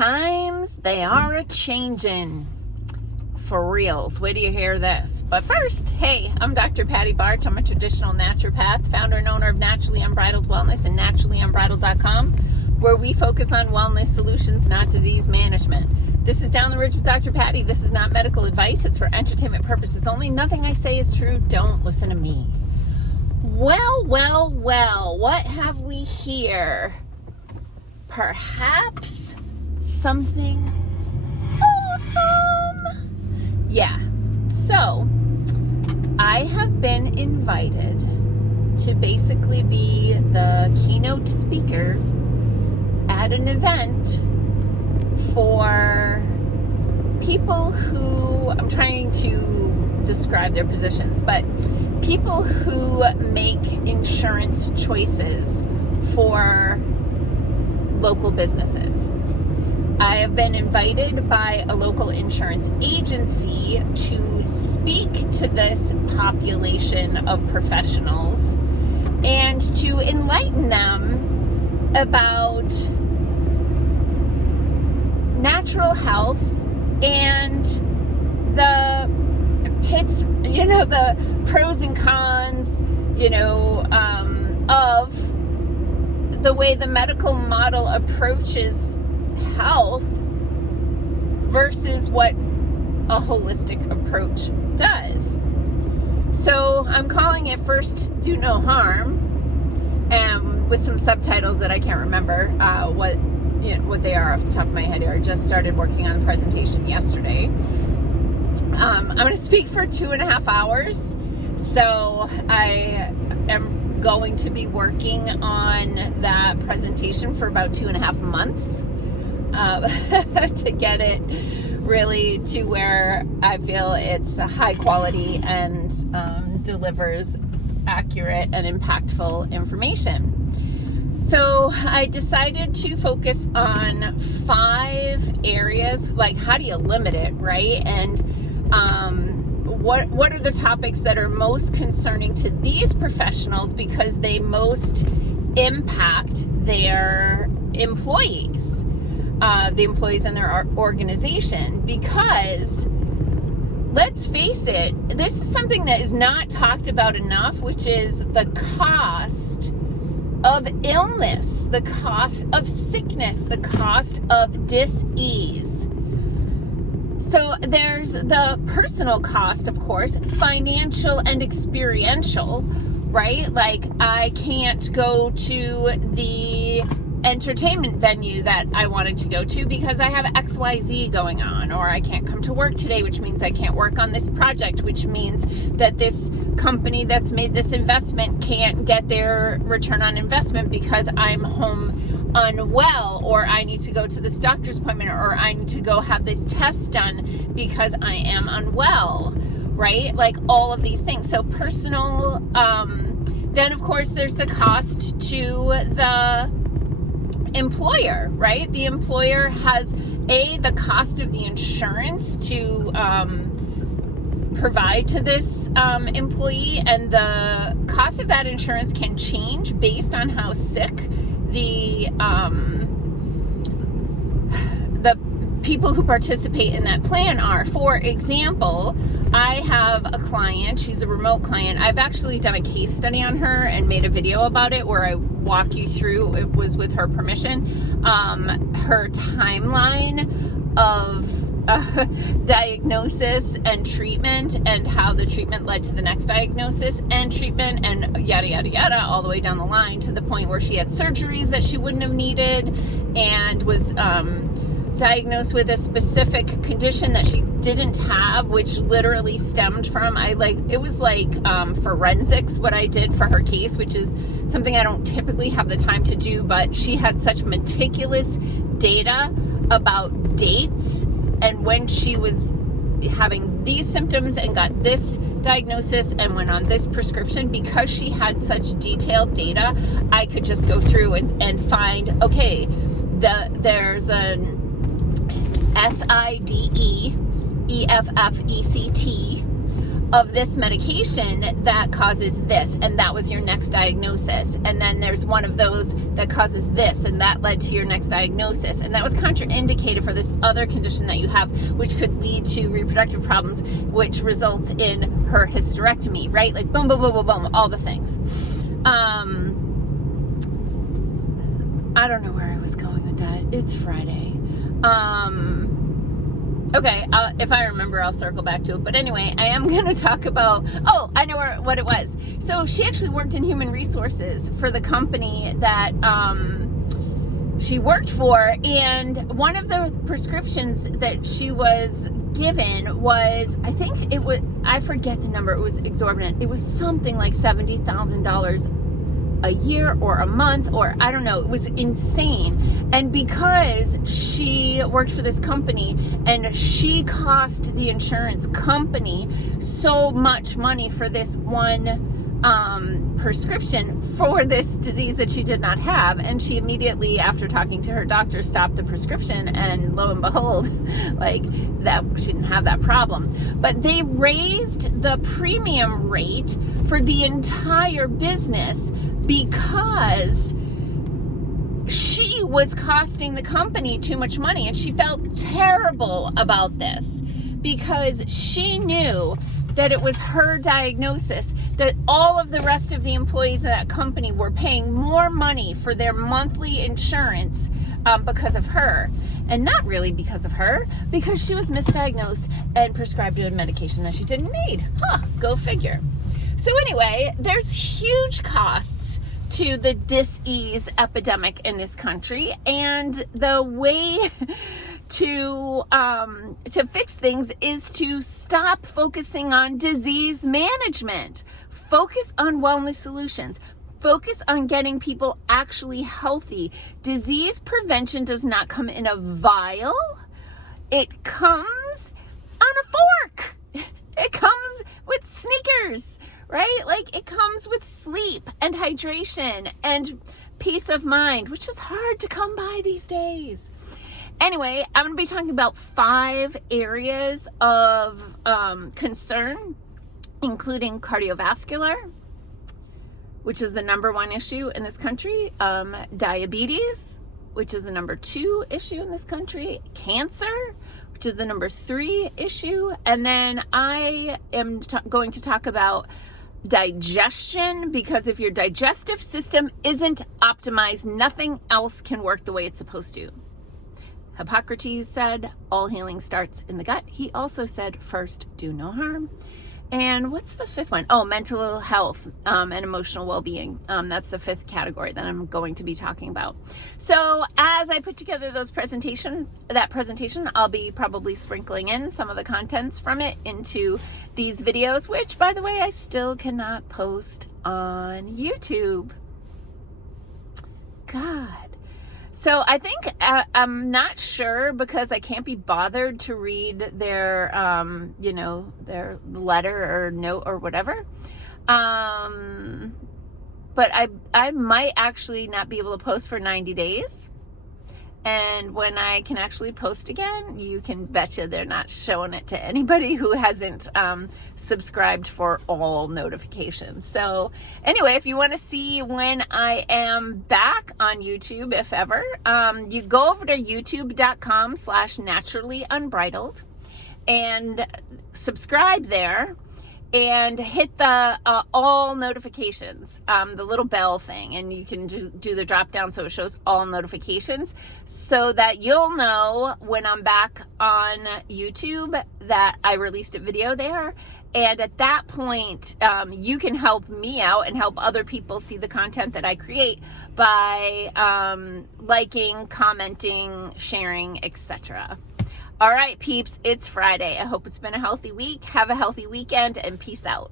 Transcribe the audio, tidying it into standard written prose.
Times, they are a-changin'. For reals. Wait till you hear this. But first, hey, I'm Dr. Patty Barch. I'm a traditional naturopath, founder and owner of Naturally Unbridled Wellness and naturallyunbridled.com, where we focus on wellness solutions, not disease management. This is Down the Ridge with Dr. Patty. This is not medical advice. It's for entertainment purposes only. Nothing I say is true. Don't listen to me. Well, what have we here? Perhaps something awesome. Yeah, so I have been invited to basically be the keynote speaker at an event for people who, I'm trying to describe their positions, but people who make insurance choices for local businesses. I have been invited by a local insurance agency to speak to this population of professionals and to enlighten them about natural health and the hits, the pros and cons, of the way the medical model approaches health versus what a holistic approach does. So I'm calling it First Do No Harm, with some subtitles that I can't remember what they are off the top of my head here. I just started working on the presentation yesterday. I'm going to speak for 2.5 hours, so I am going to be working on that presentation for about 2.5 months. To get it really to where I feel it's high quality and delivers accurate and impactful information. So I decided to focus on 5 areas, like how do you limit it, right? And what are the topics that are most concerning to these professionals because they most impact their employees. The employees in their organization, because let's face it, this is something that is not talked about enough, which is the cost of illness, the cost of sickness, the cost of dis-ease. So there's the personal cost, of course, financial and experiential, right? Like I can't go to the entertainment venue that I wanted to go to because I have XYZ going on, or I can't come to work today, which means I can't work on this project, which means that this company that's made this investment can't get their return on investment because I'm home unwell, or I need to go to this doctor's appointment, or I need to go have this test done because I am unwell, right? Like all of these things. So personal, then of course there's the cost to the employer, right? The employer has the cost of the insurance to provide to this employee, and the cost of that insurance can change based on how sick the people who participate in that plan are. For example, I have a client, she's a remote client. I've actually done a case study on her and made a video about it where I walk you through, it was with her permission, her timeline of diagnosis and treatment, and how the treatment led to the next diagnosis and treatment, and yada yada yada, all the way down the line to the point where she had surgeries that she wouldn't have needed and was diagnosed with a specific condition that she didn't have, which literally stemmed from, it was like forensics, what I did for her case, which is something I don't typically have the time to do, but she had such meticulous data about dates and when she was having these symptoms and got this diagnosis and went on this prescription. Because she had such detailed data, I could just go through and find, okay, there's an SIDE EFFECT of this medication that causes this, and that was your next diagnosis. And then there's one of those that causes this, and that led to your next diagnosis. And that was contraindicated for this other condition that you have, which could lead to reproductive problems, which results in her hysterectomy, right? Like boom, boom, boom, boom, boom, all the things. I don't know where I was going with that. It's Friday. Okay, if I remember, I'll circle back to it. But anyway, I am going to talk about, I know what it was. So she actually worked in human resources for the company that she worked for. And one of the prescriptions that she was given was, I forget the number. It was exorbitant. It was something like $70,000 a year or a month, or I don't know. It was insane. And because she worked for this company and she cost the insurance company so much money for this one prescription for this disease that she did not have, and she immediately, after talking to her doctor, stopped the prescription, and lo and behold, like that, she didn't have that problem. But they raised the premium rate for the entire business because she was costing the company too much money, and she felt terrible about this because she knew that it was her diagnosis, that all of the rest of the employees of that company were paying more money for their monthly insurance because of her. And not really because of her, because she was misdiagnosed and prescribed a medication that she didn't need. Go figure. So anyway, there's huge costs to the dis-ease epidemic in this country, and the way to fix things is to stop focusing on disease management. Focus on wellness solutions. Focus on getting people actually healthy. Disease prevention does not come in a vial. It comes on a fork. It comes with sneakers, right? Like, it comes with sleep and hydration and peace of mind, which is hard to come by these days. Anyway, I'm going to be talking about 5 areas of concern, including cardiovascular, which is the number 1 issue in this country, diabetes, which is the number 2 issue in this country, cancer, which is the number 3 issue, and then I am going to talk about digestion, because if your digestive system isn't optimized, nothing else can work the way it's supposed to. Hippocrates said, all healing starts in the gut. He also said, first, do no harm. And what's the 5th one? Mental health and emotional well-being. That's the 5th category that I'm going to be talking about. So as I put together that presentation, I'll be probably sprinkling in some of the contents from it into these videos, which, by the way, I still cannot post on YouTube. God. So I think I'm not sure, because I can't be bothered to read their, their letter or note or whatever. But I might actually not be able to post for 90 days. And when I can actually post again, you can betcha they're not showing it to anybody who hasn't subscribed for all notifications. So anyway, if you want to see when I am back on YouTube, if ever, you go over to youtube.com/naturallyunbridled and subscribe there. And hit the all notifications, the little bell thing, and you can do the drop down so it shows all notifications, so that you'll know when I'm back on YouTube that I released a video there. And at that point, you can help me out and help other people see the content that I create by liking, commenting, sharing, etc. All right, peeps, it's Friday. I hope it's been a healthy week. Have a healthy weekend, and peace out.